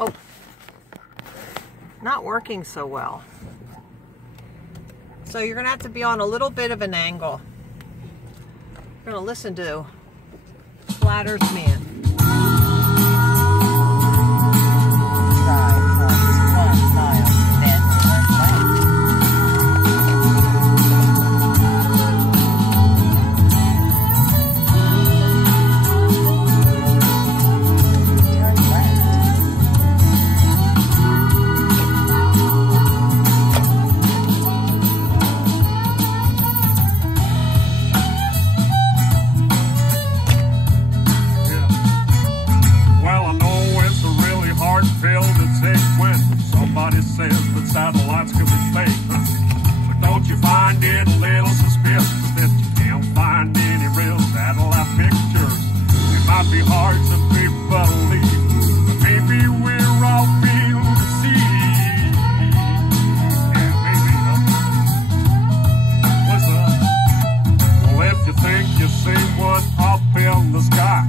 Oh, not working so well. So you're going to have to be on a little bit of an angle. You're going to listen to Flat Earth Man. Satellites could be fake, but don't you find it a little suspicious that you can't find any real satellite pictures? It might be hard to believe, but maybe we're all being deceived. Yeah, maybe, huh? What's up? Well, if you think you see one up in the sky,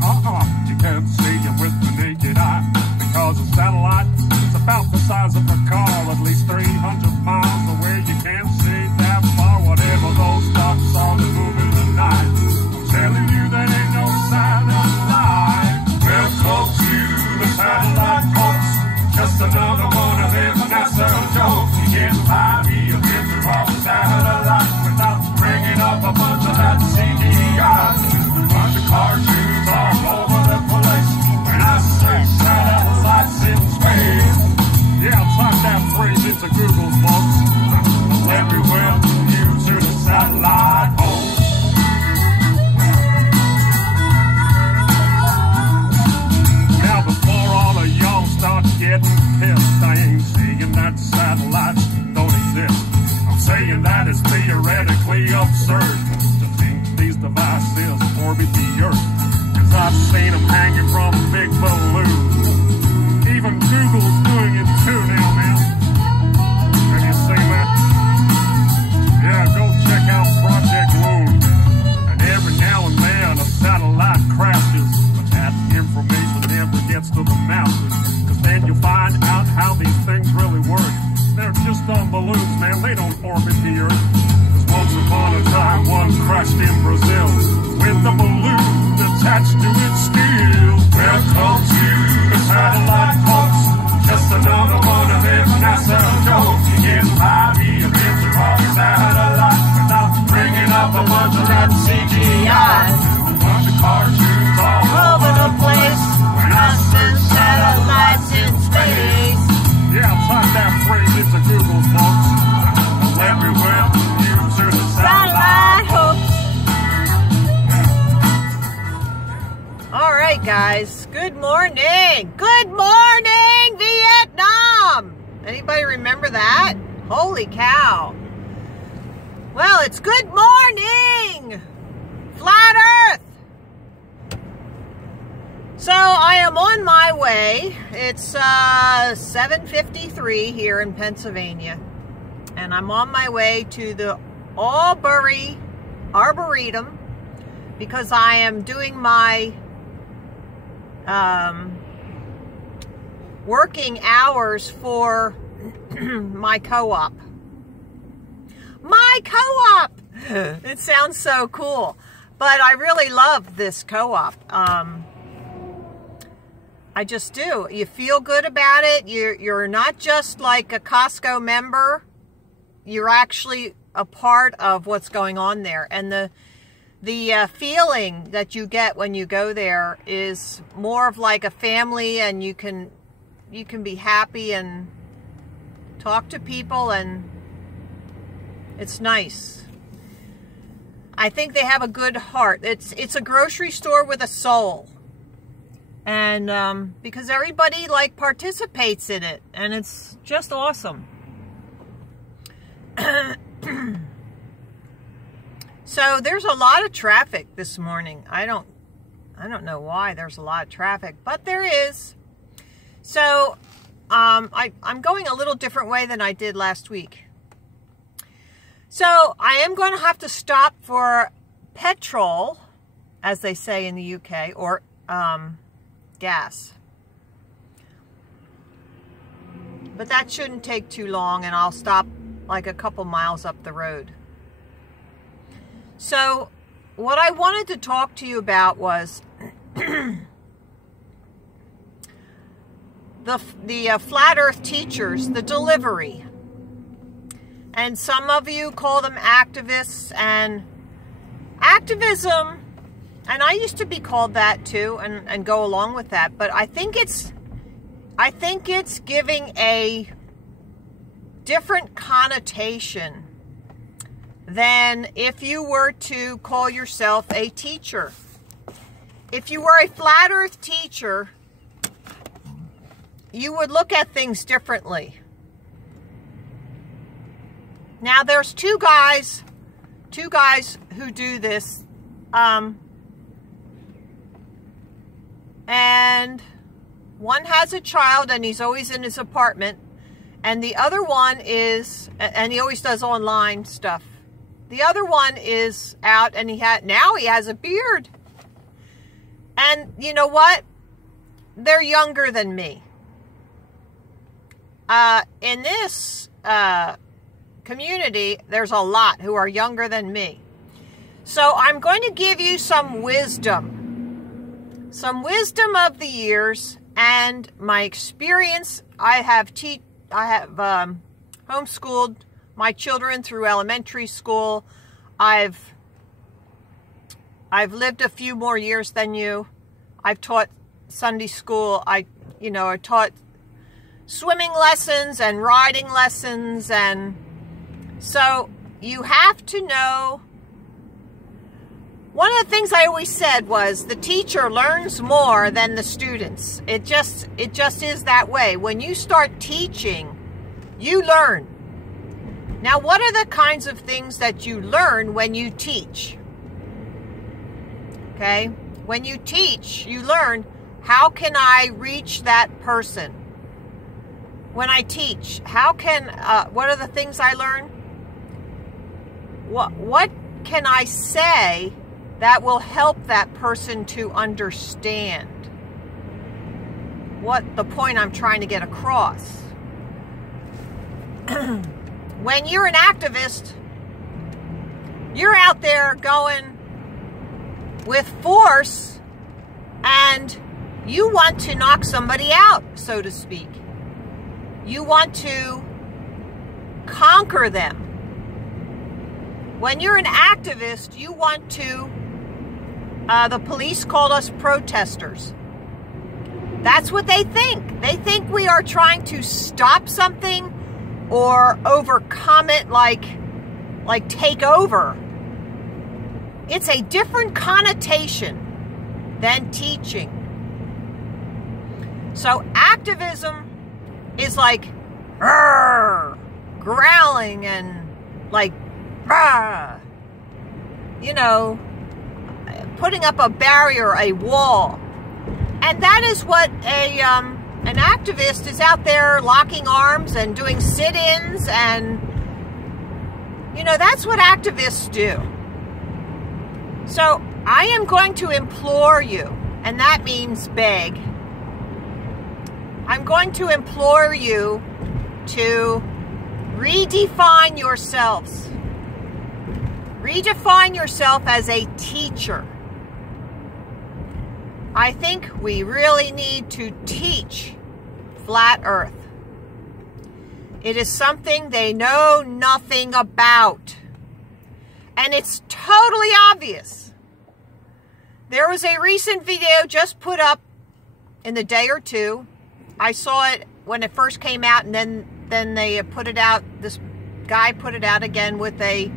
you can't see it with the naked eye, because a satellite is about the size of a car, at least 300 miles away. You can't see that far, whatever those stars are that move in the night. I'm telling you, that ain't no sign of life. Welcome to the satellite folks, just another one of them NASA jokes. You can't buy me a picture of a satellite without bringing up a bunch of that CGI. A bunch of cartoons all over the place when I say satellites in space. Yeah, type that phrase into Google, folks. Let me welcome you to the satellite home. Now, before all of y'all start getting pissed, I ain't saying that satellites don't exist. I'm saying that it's theoretically absurd to think these devices orbit the Earth, 'cause I've seen them hanging from big balloons. Even Google's doing it too now, man. Have you seen that? Yeah, go check out Project Moon. And every now and then a satellite crashes, but that information never gets to the masses, 'cause then you'll find out how these things really work. They're just on balloons, man. They don't orbit the Earth. 'Cause once upon a time, one crashed in Brazil with a balloon attached to its steel. Welcome to the satellite folks, just another one of them NASA jokes. You can't buy me a picture of a satellite without bringing up a bunch of that CGI. A bunch of cartoons all over the place when I say satellites in space. Yeah, type that phrase into Google, folks. Let me welcome you to the satellite hooks. All right, guys. Good morning. Good morning, Vietnam. Anybody remember that? Holy cow. Well, it's good morning, Flat Earth. So I am on my way. It's 7:53 here in Pennsylvania, and I'm on my way to the Albury Arboretum because I am doing my working hours for my co-op. My co-op! It sounds so cool, but I really love this co-op. I just do. You feel good about it. You're not just like a Costco member. You're actually a part of what's going on there, and the feeling that you get when you go there is more of like a family, and you can be happy and talk to people, and it's nice. I think they have a good heart. It's a grocery store with a soul, and because everybody like participates in it, and it's just awesome. So there's a lot of traffic this morning. I don't know why there's a lot of traffic, but there is. So I'm going a little different way than I did last week. So I am going to have to stop for petrol, as they say in the UK, or gas. But that shouldn't take too long, and I'll stop like a couple miles up the road. So what I wanted to talk to you about was the flat earth teachers, the delivery. And some of you call them activists, and activism, and I used to be called that too, and go along with that, but I think it's giving a different connotation than if you were to call yourself a teacher. If you were a flat earth teacher, you would look at things differently. Now there's two guys who do this, and one has a child and he's always in his apartment, and the other one is, and he always does online stuff. The other one is out, and now he has a beard. And you know what? They're younger than me. In this community, there's a lot who are younger than me. So I'm going to give you some wisdom of the years and my experience. I have homeschooled my children through elementary school. I've lived a few more years than you. I've taught Sunday school. I taught swimming lessons and riding lessons, and so you have to know. One of the things I always said was the teacher learns more than the students. It just is that way. When you start teaching, you learn. Now, what are the kinds of things that you learn when you teach? Okay? When you teach, you learn, how can I reach that person? When I teach, what are the things I learn? What can I say that will help that person to understand what the point I'm trying to get across? When you're an activist, you're out there going with force, and you want to knock somebody out, so to speak. You want to conquer them. When you're an activist, you want to, the police called us protesters. That's what they think. They think we are trying to stop something or overcome it, like take over. It's a different connotation than teaching. So activism is like growling and like putting up a barrier, a wall. And that is what an activist is out there, locking arms and doing sit-ins, and that's what activists do. So I am going to implore you, and that means beg. I'm going to implore you to redefine yourselves. Redefine yourself as a teacher. I think we really need to teach flat earth. It is something they know nothing about. And it's totally obvious. There was a recent video just put up in the day or two. I saw it when it first came out, and then they put it out, this guy put it out again with a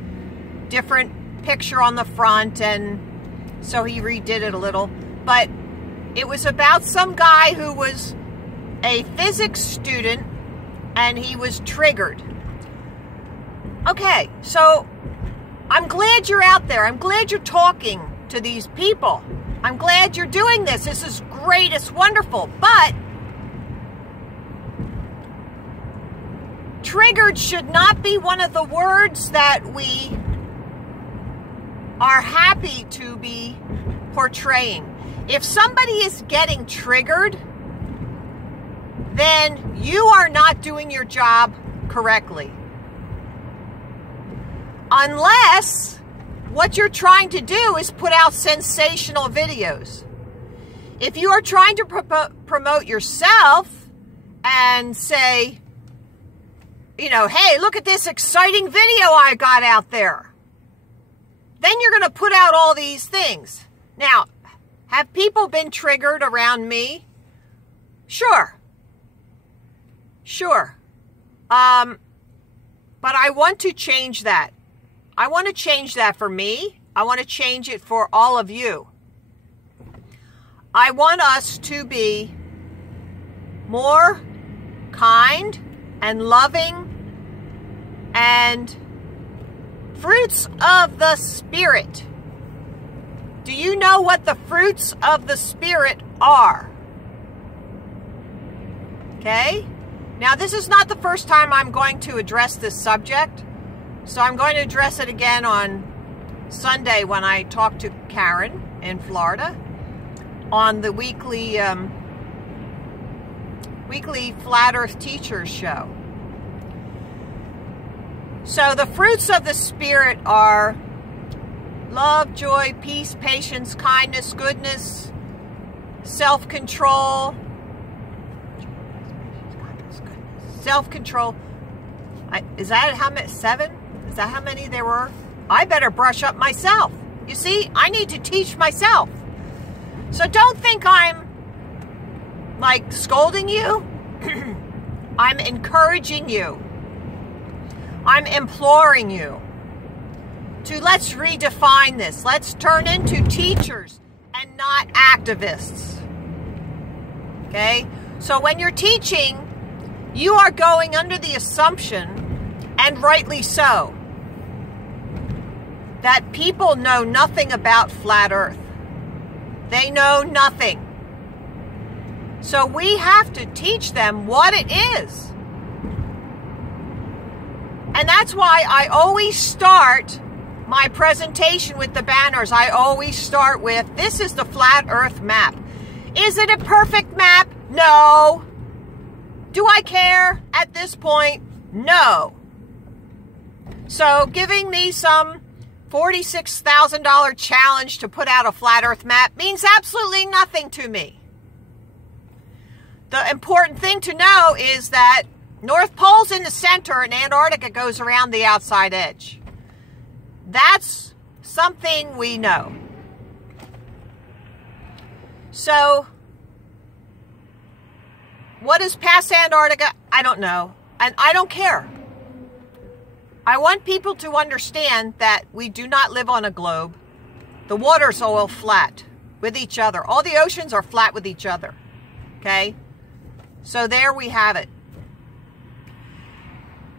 different picture on the front, and so he redid it a little. But it was about some guy who was a physics student, and he was triggered. Okay, so I'm glad you're out there. I'm glad you're talking to these people. I'm glad you're doing this. This is great. It's wonderful. But triggered should not be one of the words that we are happy to be portraying. If somebody is getting triggered, then you are not doing your job correctly. Unless what you're trying to do is put out sensational videos. If you are trying to promote yourself and say, you know, hey, look at this exciting video I got out there, then you're going to put out all these things. Now, have people been triggered around me? Sure. Sure. But I want to change that. I want to change that for me. I want to change it for all of you. I want us to be more kind and loving and fruits of the Spirit. Do you know what the fruits of the Spirit are? Okay? Now, this is not the first time I'm going to address this subject. So I'm going to address it again on Sunday when I talk to Karen in Florida on the weekly Flat Earth Teachers show. So the fruits of the Spirit are love, joy, peace, patience, kindness, goodness, self-control. Self-control. Is that how many? 7? Is that how many there were? I better brush up myself. You see, I need to teach myself. So don't think I'm like scolding you. I'm encouraging you. I'm imploring you to let's redefine this. Let's turn into teachers and not activists. Okay? So when you're teaching, you are going under the assumption, and rightly so, that people know nothing about flat Earth. They know nothing. So we have to teach them what it is. And that's why I always start my presentation with the banners. I always start with, this is the flat Earth map. Is it a perfect map? No. Do I care at this point? No. So giving me some $46,000 challenge to put out a flat Earth map means absolutely nothing to me. The important thing to know is that North Pole's in the center and Antarctica goes around the outside edge. That's something we know. So, what is past Antarctica? I don't know. And I don't care. I want people to understand that we do not live on a globe. The waters are all flat with each other. All the oceans are flat with each other. Okay? So there we have it.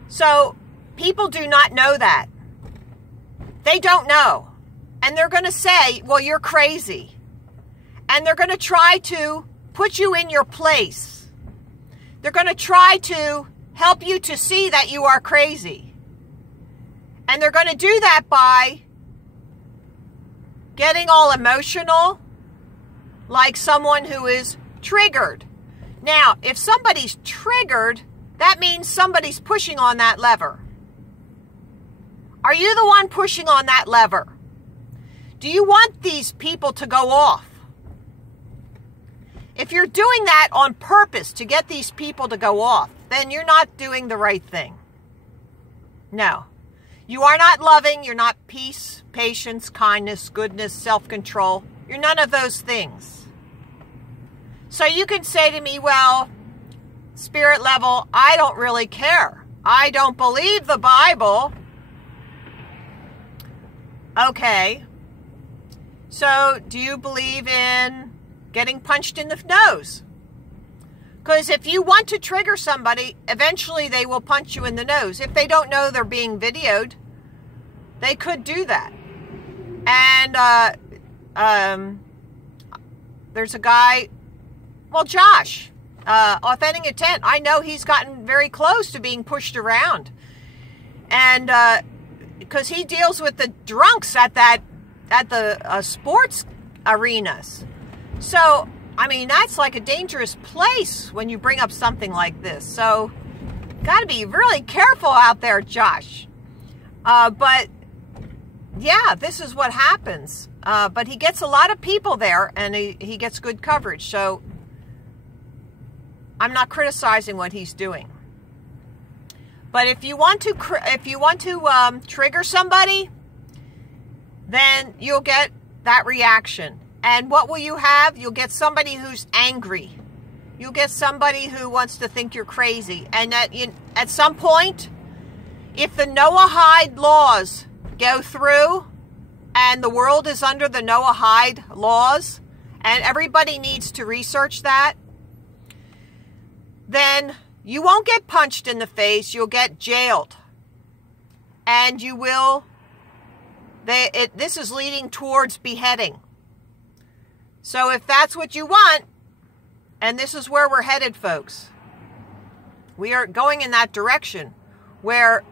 So people do not know that. They don't know. And they're going to say, well, you're crazy. And they're going to try to put you in your place. They're going to try to help you to see that you are crazy. And they're going to do that by getting all emotional, like someone who is triggered. Now, if somebody's triggered, that means somebody's pushing on that lever. Are you the one pushing on that lever? Do you want these people to go off? If you're doing that on purpose to get these people to go off, then you're not doing the right thing. No. You are not loving. You're not peace, patience, kindness, goodness, self-control. You're none of those things. So you can say to me, well, spirit level, I don't really care. I don't believe the Bible. Okay. So do you believe in getting punched in the nose? Because if you want to trigger somebody, eventually they will punch you in the nose. If they don't know they're being videoed, they could do that. And there's a guy, well, Josh, Authentic Intent. I know he's gotten very close to being pushed around. And because he deals with the drunks at the sports arenas. So I mean, that's like a dangerous place when you bring up something like this. So, got to be really careful out there, Josh. But, yeah, this is what happens. But he gets a lot of people there, and he gets good coverage. So, I'm not criticizing what he's doing. But if you want to trigger somebody, then you'll get that reaction. And what will you have? You'll get somebody who's angry. You'll get somebody who wants to think you're crazy. And at some point, if the Noahide laws go through and the world is under the Noahide laws and everybody needs to research that, then you won't get punched in the face. You'll get jailed. And you will... this is leading towards beheading. So if that's what you want, and this is where we're headed, folks, we are going in that direction where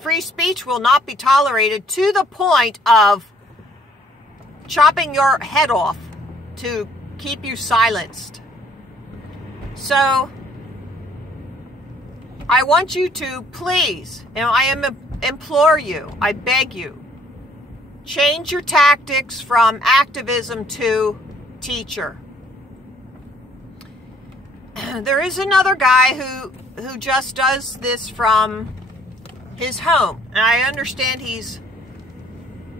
free speech will not be tolerated to the point of chopping your head off to keep you silenced. So I want you to please, and I implore you, I beg you, change your tactics from activism to teacher. There is another guy who just does this from his home. And I understand he's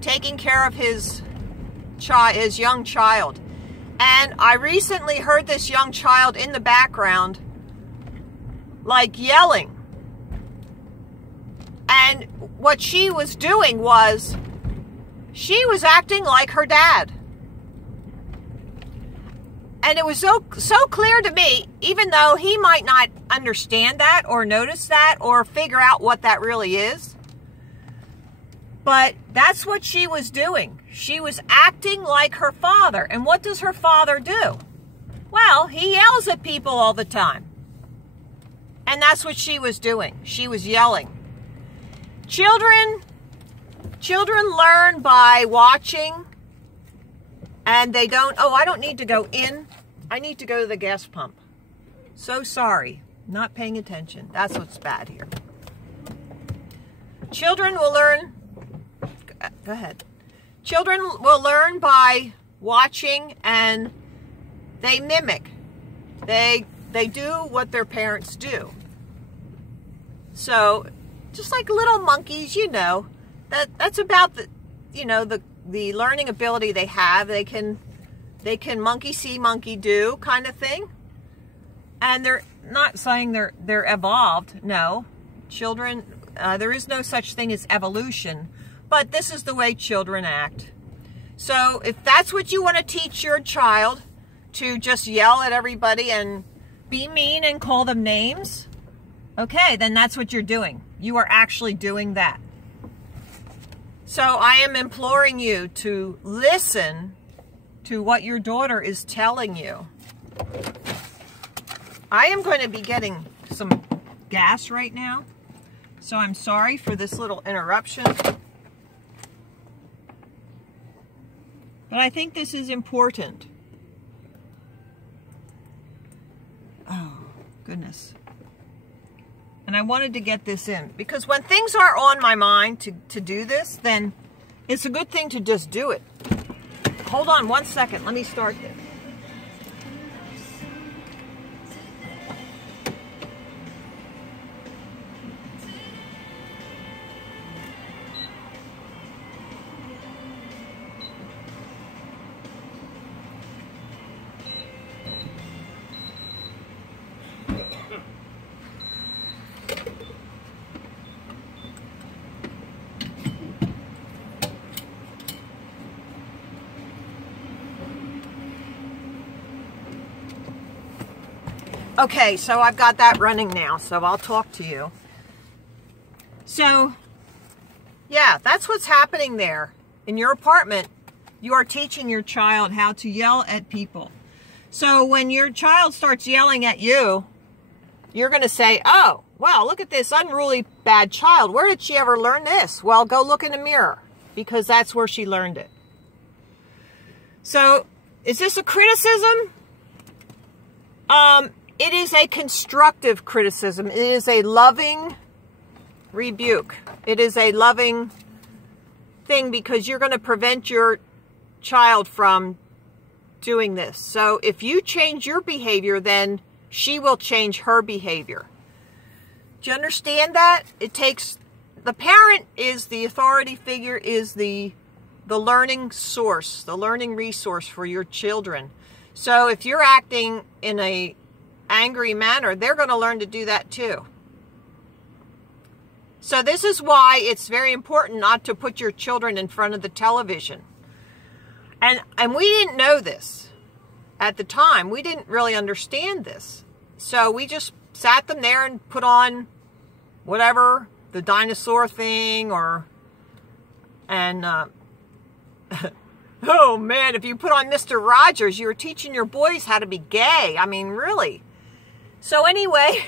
taking care of his young child. And I recently heard this young child in the background, like yelling. And what she was doing was, she was acting like her dad. And it was so clear to me, even though he might not understand that or notice that or figure out what that really is. But that's what she was doing. She was acting like her father. And what does her father do? Well, he yells at people all the time. And that's what she was doing. She was yelling. Children learn by watching, and they don't, oh, I don't need to go in. I need to go to the gas pump. So sorry, not paying attention. That's what's bad here. Children will learn, go ahead. Children will learn by watching, and they mimic. They do what their parents do. So, just like little monkeys, you know, that's about the, you know, the learning ability they have. They can monkey see, monkey do kind of thing. And they're not saying they're evolved. No, children, there is no such thing as evolution, but this is the way children act. So if that's what you want to teach your child, to just yell at everybody and be mean and call them names, okay, then that's what you're doing. You are actually doing that. So I am imploring you to listen to what your daughter is telling you. I am going to be getting some gas right now, so I'm sorry for this little interruption. But I think this is important. Oh, goodness. And I wanted to get this in, because when things are on my mind to do this, then it's a good thing to just do it. Hold on one second. Let me start this. Okay, so I've got that running now, so I'll talk to you. So, yeah, that's what's happening there. In your apartment, you are teaching your child how to yell at people. So when your child starts yelling at you, you're going to say, oh, well, look at this unruly bad child. Where did she ever learn this? Well, go look in the mirror, because that's where she learned it. So, is this a criticism? It is a constructive criticism. It is a loving rebuke. It is a loving thing because you're going to prevent your child from doing this. So if you change your behavior, then she will change her behavior. Do you understand that? It takes, the parent is the authority figure, is the learning source, the learning resource for your children. So if you're acting in a angry manner, they're going to learn to do that too. So this is why it's very important not to put your children in front of the television. And we didn't know this at the time. We didn't really understand this. So we just sat them there and put on whatever, the dinosaur thing, oh man, if you put on Mr. Rogers, you were teaching your boys how to be gay. I mean, really. So anyway,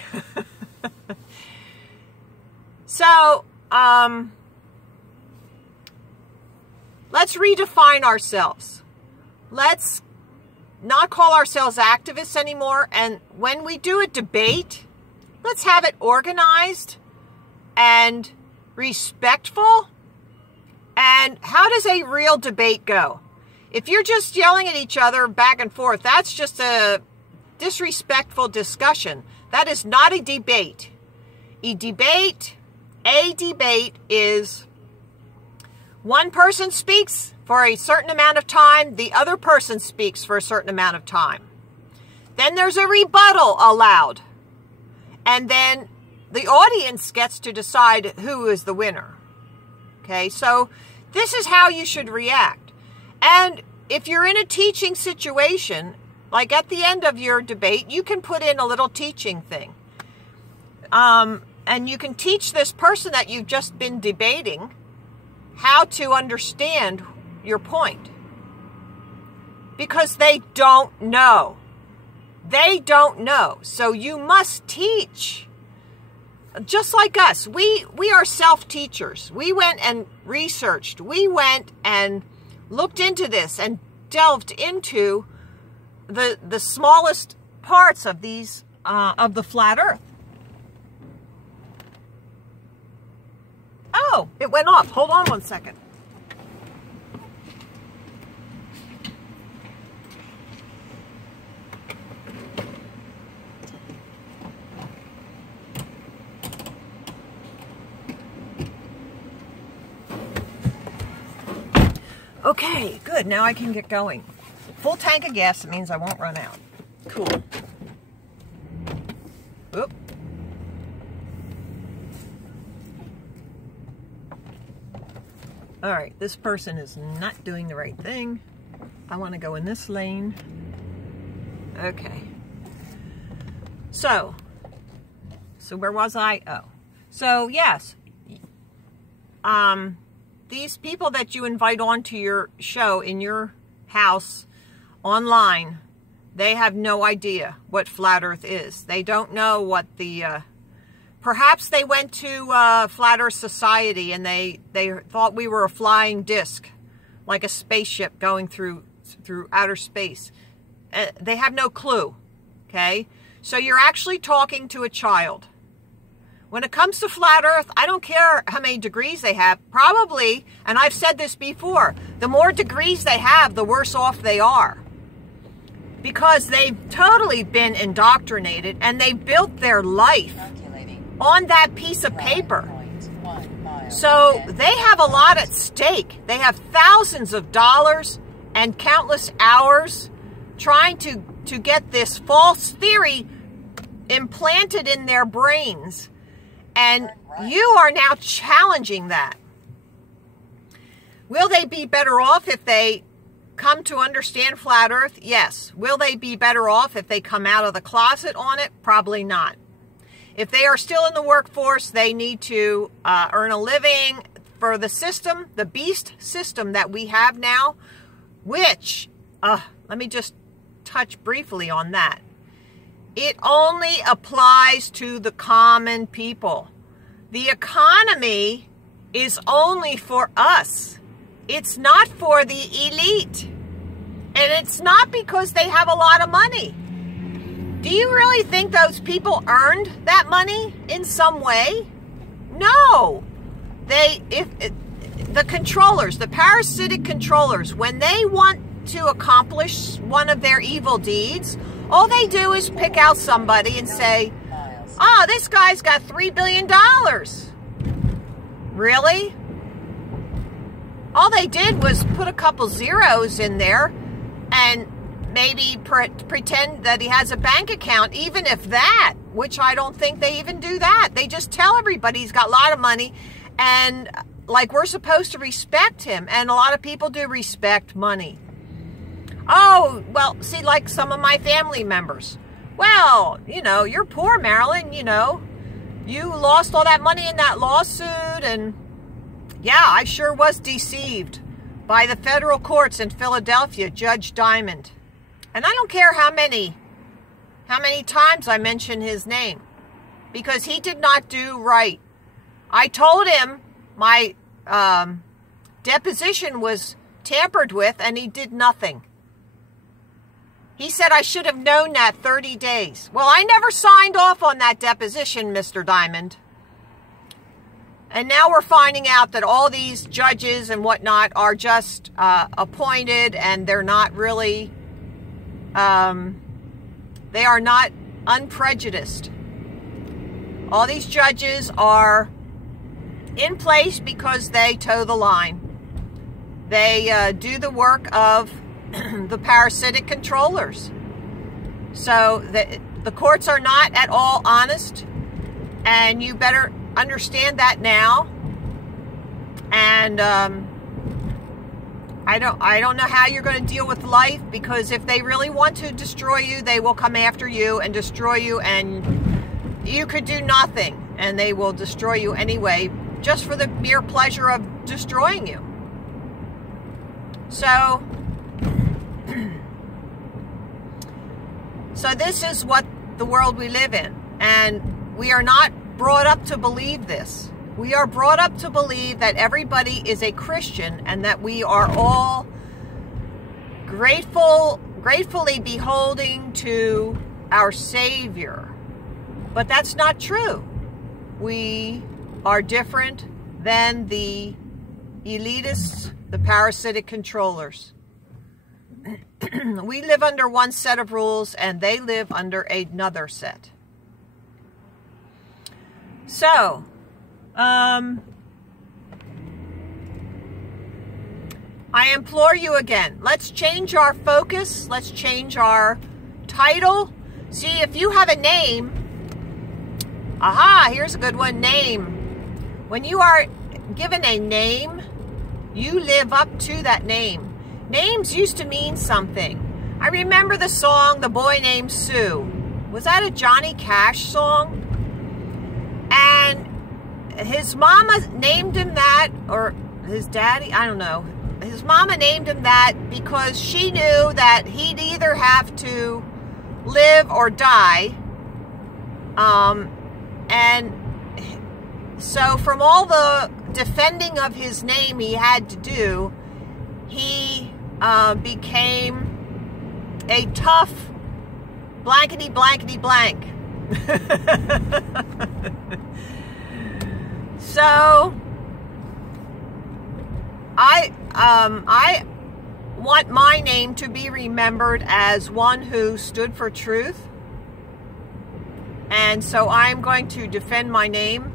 so let's redefine ourselves. Let's not call ourselves activists anymore. And when we do a debate, let's have it organized and respectful. And how does a real debate go? If you're just yelling at each other back and forth, that's just a disrespectful discussion. That is not a debate. A debate is one person speaks for a certain amount of time, the other person speaks for a certain amount of time. Then there's a rebuttal allowed. And then the audience gets to decide who is the winner. Okay, so this is how you should react. And if you're in a teaching situation, like at the end of your debate, you can put in a little teaching thing. And you can teach this person that you've just been debating how to understand your point. Because they don't know. They don't know. So you must teach. Just like us, we are self-teachers. We went and researched. We went and looked into this and delved into the smallest parts of these of the flat Earth. Oh, it went off. Hold on one second. Okay, good. Now I can get going. Full tank of gas, it means I won't run out. Cool. Oop. All right, this person is not doing the right thing. I want to go in this lane. Okay. So where was I? Oh. So, yes. These people that you invite onto your show in your house online, they have no idea what flat Earth is. They don't know what the, perhaps they went to Flat Earth Society and they thought we were a flying disc, like a spaceship going through outer space. They have no clue, okay? So you're actually talking to a child. When it comes to flat Earth, I don't care how many degrees they have. Probably, and I've said this before, the more degrees they have, the worse off they are. Because they've totally been indoctrinated and they built their life on that piece of paper. So they have a lot at stake. They have thousands of dollars and countless hours trying to get this false theory implanted in their brains. And you are now challenging that. Will they be better off if they come to understand flat Earth? Yes. Will they be better off if they come out of the closet on it? Probably not. If they are still in the workforce, they need to earn a living for the system, the beast system that we have now, which, let me just touch briefly on that. It only applies to the common people. The economy is only for us. It's not for the elite. And it's not because they have a lot of money. Do you really think those people earned that money in some way? No. The controllers, the parasitic controllers, when they want to accomplish one of their evil deeds, all they do is pick out somebody and say, "Oh, this guy's got $3 billion. Really? All they did was put a couple zeros in there and maybe pretend that he has a bank account, even if that, which I don't think they even do that. They just tell everybody he's got a lot of money, and like we're supposed to respect him, and a lot of people do respect money. Oh, well, see, like some of my family members. Well, you know, you're poor, Marilyn, you know. You lost all that money in that lawsuit, and yeah, I sure was deceived by the federal courts in Philadelphia, Judge Diamond. And I don't care how many times I mention his name, because he did not do right. I told him my deposition was tampered with, and he did nothing. He said I should have known that 30 days. Well, I never signed off on that deposition, Mr. Diamond. And now we're finding out that all these judges and whatnot are just appointed, and they're not really, they are not unprejudiced. All these judges are in place because they toe the line. They do the work of the parasitic controllers. So the courts are not at all honest, and you better understand that now. And I don't know how you're going to deal with life, because if they really want to destroy you, they will come after you and destroy you, and you could do nothing, and they will destroy you anyway, just for the mere pleasure of destroying you. So this is what the world we live in, and we are not brought up to believe this. We are brought up to believe that everybody is a Christian, and that we are all gratefully beholding to our Savior. But that's not true. We are different than the elitists, the parasitic controllers. We live under one set of rules, and they live under another set. So, I implore you again, let's change our focus. Let's change our title. See, if you have a name, aha, here's a good one, name. When you are given a name, you live up to that name. Names used to mean something. I remember the song, The Boy Named Sue. Was that a Johnny Cash song? And his mama named him that, or his daddy, I don't know. His mama named him that because she knew that he'd either have to live or die. And so from all the defending of his name he had to do, he became a tough blankety blankety blank. So I want my name to be remembered as one who stood for truth, and so I'm going to defend my name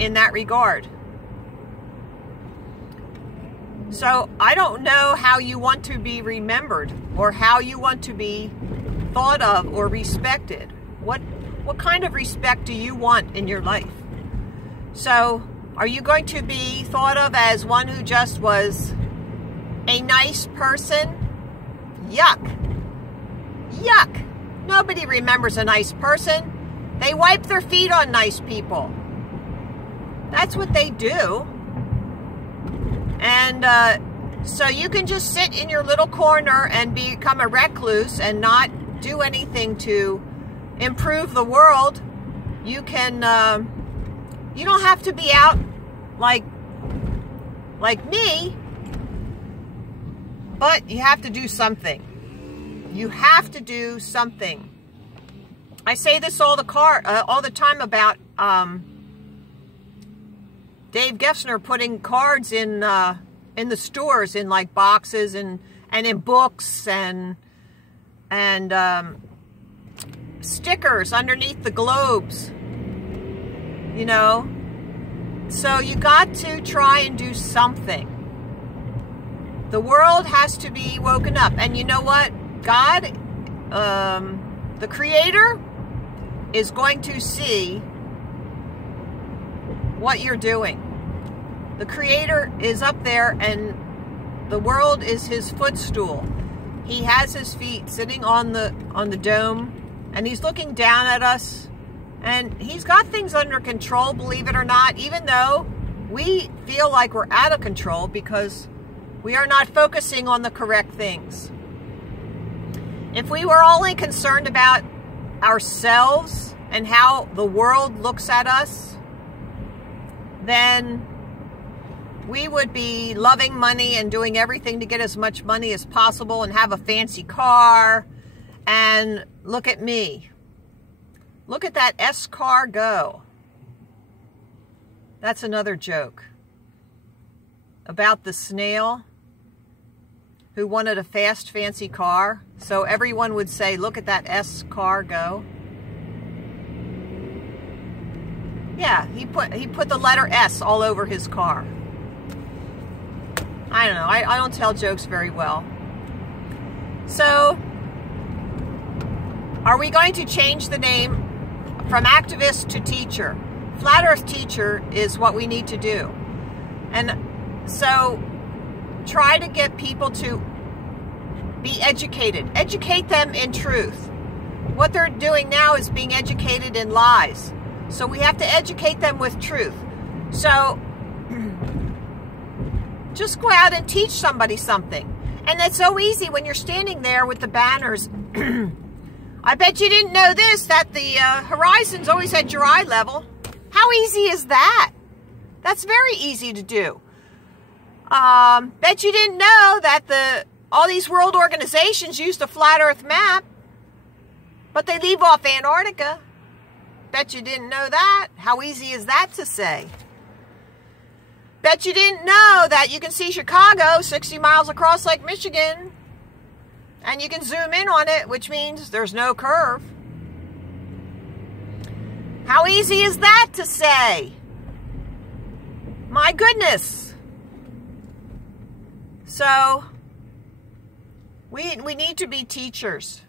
in that regard. So I don't know how you want to be remembered, or how you want to be thought of or respected. What kind of respect do you want in your life? So are you going to be thought of as one who just was a nice person? Yuck. Yuck. Nobody remembers a nice person. They wipe their feet on nice people. That's what they do. And so you can just sit in your little corner and become a recluse and not do anything to improve the world. You can, you don't have to be out like me, but you have to do something. You have to do something. I say this all the time about Dave Geffner putting cards in the stores, in like boxes and in books and stickers underneath the globes, you know. So you got to try and do something. The world has to be woken up. And you know what? God, the Creator, is going to see what you're doing. The Creator is up there, and the world is his footstool. He has his feet sitting on the dome, and he's looking down at us, and he's got things under control, believe it or not, even though we feel like we're out of control because we are not focusing on the correct things. If we were only concerned about ourselves and how the world looks at us, then we would be loving money and doing everything to get as much money as possible and have a fancy car. And look at me. Look at that S car go. That's another joke about the snail who wanted a fast, fancy car. So everyone would say, look at that S car go. Yeah, he put the letter S all over his car. I don't know. I don't tell jokes very well. So, are we going to change the name from activist to teacher? Flat Earth teacher is what we need to do. And so, try to get people to be educated. Educate them in truth. What they're doing now is being educated in lies. So we have to educate them with truth. So just go out and teach somebody something. And it's so easy when you're standing there with the banners. I bet you didn't know this, that the horizon's always at your eye level. How easy is that? That's very easy to do. Bet you didn't know that all these world organizations use the flat Earth map, but they leave off Antarctica. Bet you didn't know that. How easy is that to say? Bet you didn't know that you can see Chicago 60 miles across Lake Michigan, and you can zoom in on it, which means there's no curve. How easy is that to say? My goodness. So, we need to be teachers.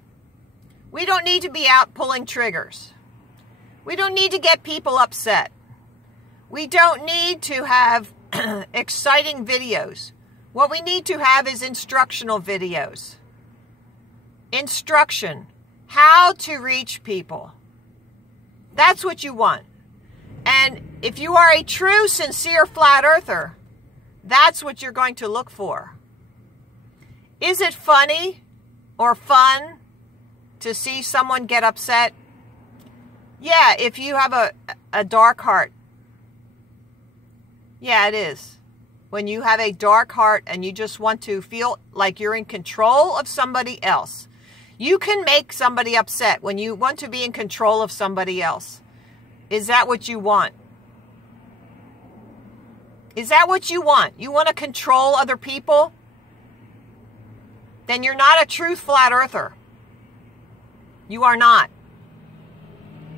We don't need to be out pulling triggers. We don't need to get people upset. We don't need to have exciting videos. What we need to have is instructional videos. Instruction. How to reach people. That's what you want. And if you are a true, sincere flat earther, that's what you're going to look for. Is it funny or fun to see someone get upset? Yeah, if you have a dark heart. Yeah, it is. When you have a dark heart and you just want to feel like you're in control of somebody else. You can make somebody upset when you want to be in control of somebody else. Is that what you want? Is that what you want? You want to control other people? Then you're not a true flat earther. You are not.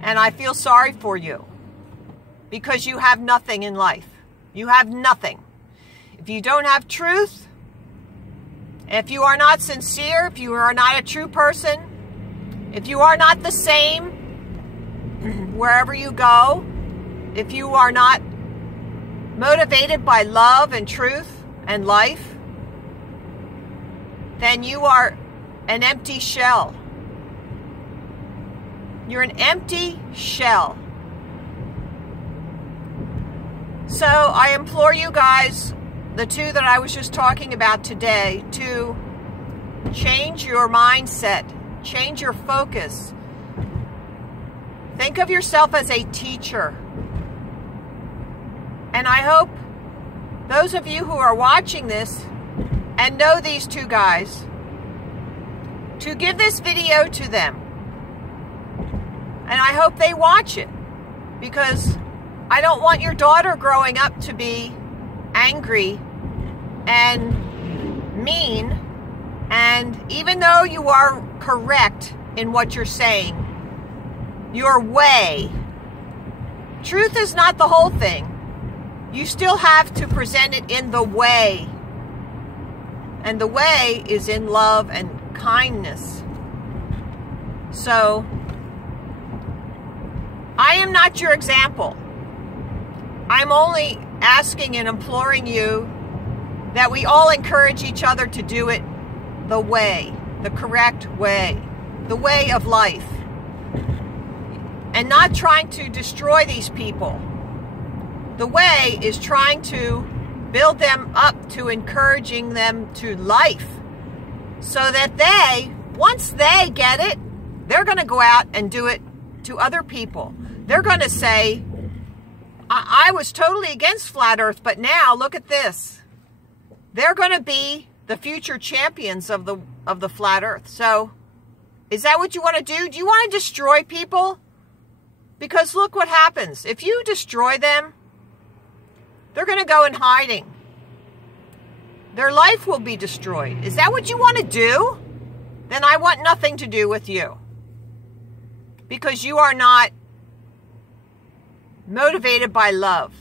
And I feel sorry for you. Because you have nothing in life. You have nothing. If you don't have truth, if you are not sincere, if you are not a true person, if you are not the same wherever you go, if you are not motivated by love and truth and life, then you are an empty shell. You're an empty shell. So I implore you guys, the two that I was just talking about today, to change your mindset, change your focus. Think of yourself as a teacher. And I hope those of you who are watching this and know these two guys, to give this video to them. And I hope they watch it, because I don't want your daughter growing up to be angry and mean. And even though you are correct in what you're saying, your way, truth is not the whole thing. You still have to present it in the way. And the way is in love and kindness. So, I am not your example. I'm only asking and imploring you that we all encourage each other to do it the way, the correct way, the way of life. And not trying to destroy these people. The way is trying to build them up, to encouraging them to life, so that they, once they get it, they're going to go out and do it to other people. They're going to say, I was totally against flat earth, but now look at this. They're going to be the future champions of the flat earth. So, is that what you want to do? Do you want to destroy people? Because look what happens. If you destroy them, they're going to go in hiding. Their life will be destroyed. Is that what you want to do? Then I want nothing to do with you. Because you are not motivated by love.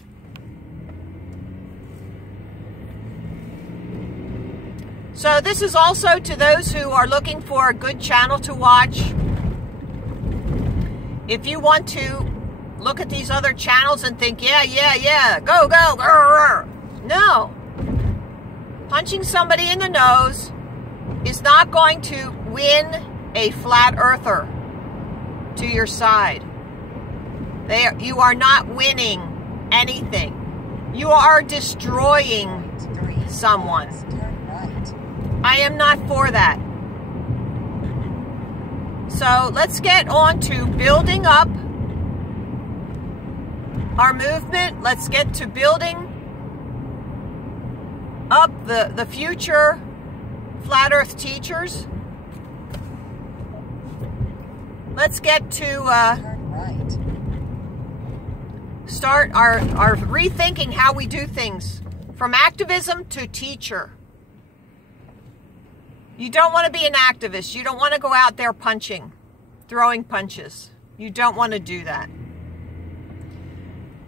So this is also to those who are looking for a good channel to watch. If you want to look at these other channels and think, yeah, go, grr. No. Punching somebody in the nose is not going to win a flat earther to your side. You are not winning anything. You are destroying someone. I am not for that. So let's get on to building up our movement. Let's get to building up the future flat earth teachers. Let's get to start our rethinking how we do things, from activism to teacher. You don't want to be an activist. You don't want to go out there punching, throwing punches. You don't want to do that.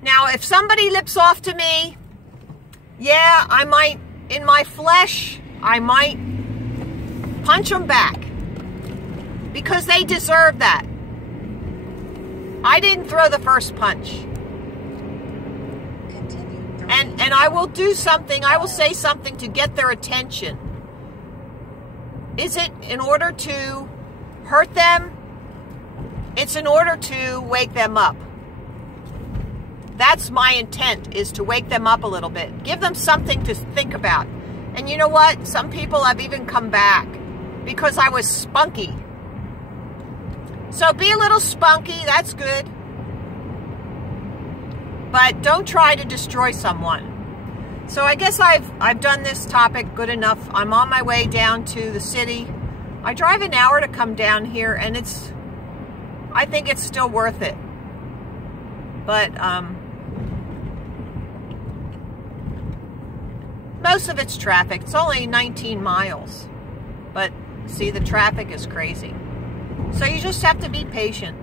Now, if somebody lips off to me, yeah, I might, in my flesh, I might punch them back. Because they deserve that. I didn't throw the first punch. And I will do something, I will say something to get their attention. Is it in order to hurt them? It's in order to wake them up. That's my intent, is to wake them up a little bit. Give them something to think about. And you know what? Some people have even come back because I was spunky. So be a little spunky, that's good. But don't try to destroy someone. So I guess I've done this topic good enough. I'm on my way down to the city. I drive an hour to come down here, and I think it's still worth it. But most of it's traffic. It's only 19 miles. But see, the traffic is crazy. So you just have to be patient.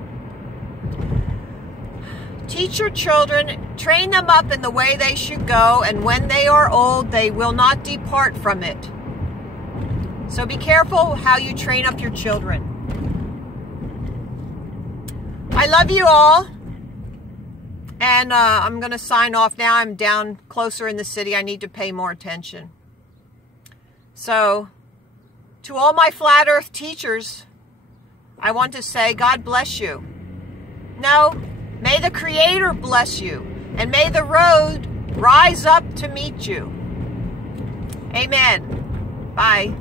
Teach your children, train them up in the way they should go, and when they are old, they will not depart from it. So be careful how you train up your children. I love you all. And I'm going to sign off now. I'm down closer in the city. I need to pay more attention. So, to all my flat earth teachers, I want to say, God bless you. No, may the Creator bless you. And may the road rise up to meet you. Amen. Bye.